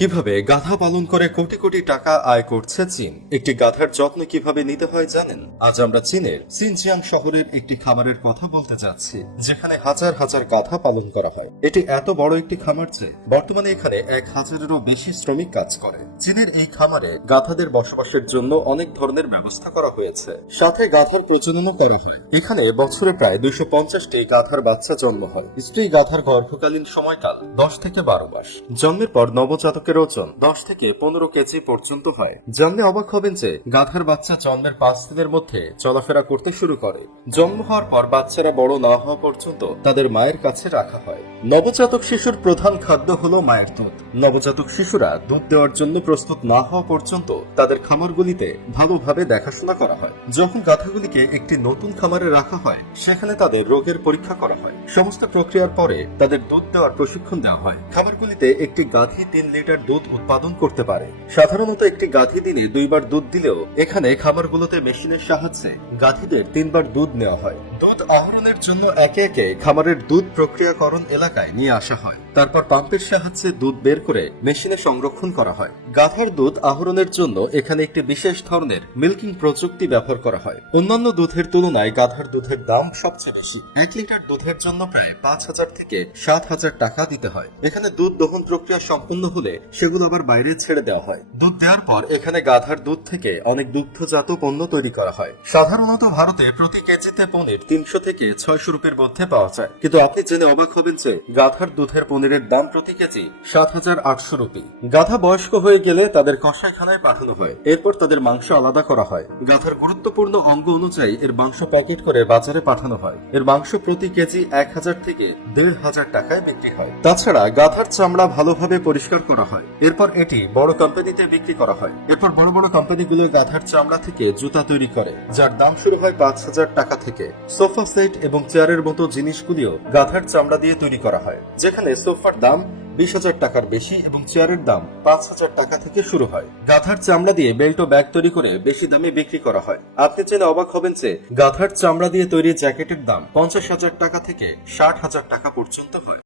কীভাবে গাধা পালন করে কোটি কোটি টাকা আয় করছে চীন? একটি গাধার যত্ন কীভাবে নিতে হয় জানেন? আজ আমরা চীনের সিনজিয়াং শহরের একটি খামারের কথা বলতে যাচ্ছি, যেখানে হাজার হাজার গাধা পালন করা হয়। এটি এত বড় একটি খামার যে বর্তমানে এখানে এক হাজারেরও বেশি শ্রমিক কাজ করে। চীনের এই খামারে গাধাদের বসবাসের জন্য অনেক ধরনের ব্যবস্থা করা হয়েছে। সাথে গাধার প্রজননও করা হয়। এখানে বছরে প্রায় দুইশো পঞ্চাশটি গাধার বাচ্চা জন্ম হয়। স্ত্রী গাধার গর্ভকালীন সময়কাল দশ থেকে বারো মাস। জন্মের পর নবজাতকের ওজন দশ থেকে পনেরো কেজি পর্যন্ত হয়। জানলে অবাক হবেন যে গাধার বাচ্চা জন্মের পাঁচ দিনের মধ্যে চলাফেরা করতে শুরু করে। জন্ম হওয়ার পর বাচ্চারা বড় না হওয়া পর্যন্ত তাদের মায়ের কাছে রাখা হয়। নবজাতক শিশুর প্রধান খাদ্য হলো মায়ের দুধ। নবজাতক শিশুরা দুধ দেওয়ার জন্য প্রস্তুত না হওয়া পর্যন্ত তাদের খামারগুলিতে ভালোভাবে দেখাশোনা করা হয়। যখন গাধাগুলিকে একটি নতুন খামারে রাখা হয়, সেখানে তাদের রোগের পরীক্ষা করা হয়। সমস্ত প্রক্রিয়ার পরে তাদের দুধ দেওয়ার প্রশিক্ষণ দেওয়া হয়। খামারগুলিতে একটি গাধি তিন লিটার দুধ উৎপাদন করতে পারে। সাধারণত একটি গাধি দিনে দুইবার দুধ দিলেও এখানে খামারগুলোতে মেশিনের সাহায্যে গাধিদের তিনবার দুধ নেওয়া হয়। দুধ আহরণের জন্য একে একে খামারের দুধ প্রক্রিয়াকরণ এলাকায় নিয়ে আসা হয়। তারপর পাম্পের সাহায্যে দুধ বের করে মেশিনে সংরক্ষণ করা হয়। গাধার দুধ আহরণের জন্য এখানে একটি বিশেষ ধরনের মিল্কিং প্রযুক্তি ব্যবহার করা হয়। অন্যান্য দুধের তুলনায় গাধার দুধের দাম সবচেয়ে বেশি। এক লিটার দুধের জন্য প্রায় পাঁচ হাজার থেকে সাত হাজার টাকা দিতে হয়। এখানে দুধ দহন প্রক্রিয়া সম্পূর্ণ হলে সেগুলো আবার বাইরে ছেড়ে দেওয়া হয়। দুধ দেওয়ার পর এখানে গাধার দুধ থেকে অনেক দুগ্ধজাত পণ্য তৈরি করা হয়। সাধারণত ভারতে প্রতি কেজিতে পনির তিনশো থেকে ছয়শো রুপির মধ্যে পাওয়া যায়। কিন্তু আপনি জেনে অবাক হবেন যে গাধার দুধের পনিরের দাম প্রতি কেজি সাত হাজার আটশো রুপি। গাধা বয়স্ক হয়ে গেলে তাদের কষাইখানায় পাঠানো হয়। এরপর তাদের মাংস আলাদা করা হয়। গাধার গুরুত্বপূর্ণ অঙ্গ অনুযায়ী এর মাংস প্যাকেট করে বাজারে পাঠানো হয়। এর মাংস প্রতি কেজি এক হাজার থেকে দেড় হাজার টাকায় বিক্রি হয়। তাছাড়া গাধার চামড়া ভালোভাবে পরিষ্কার করা হয়। এরপর এটি বড় কোম্পানিতে বিক্রি করা হয়। এরপর বড় বড় কোম্পানিগুলো গাধার চামড়া থেকে জুতা তৈরি করে, যার দাম শুরু হয় পাঁচ হাজার টাকা থেকে। সোফা সেট এবং চেয়ারের মতো জিনিসগুলিও গাধার চামড়া দিয়ে তৈরি করা হয়, যেখানে সোফার দাম বিশ হাজার টাকার বেশি এবং চেয়ারের দাম পাঁচ হাজার টাকা থেকে শুরু হয়। গাধার চামড়া দিয়ে বেল্ট ও ব্যাগ তৈরি করে বেশি দামে বিক্রি করা হয়। আপনি জেনে অবাক হবেন যে গাধার চামড়া দিয়ে তৈরি জ্যাকেটের দাম পঞ্চাশ হাজার টাকা থেকে ষাট হাজার টাকা পর্যন্ত হয়।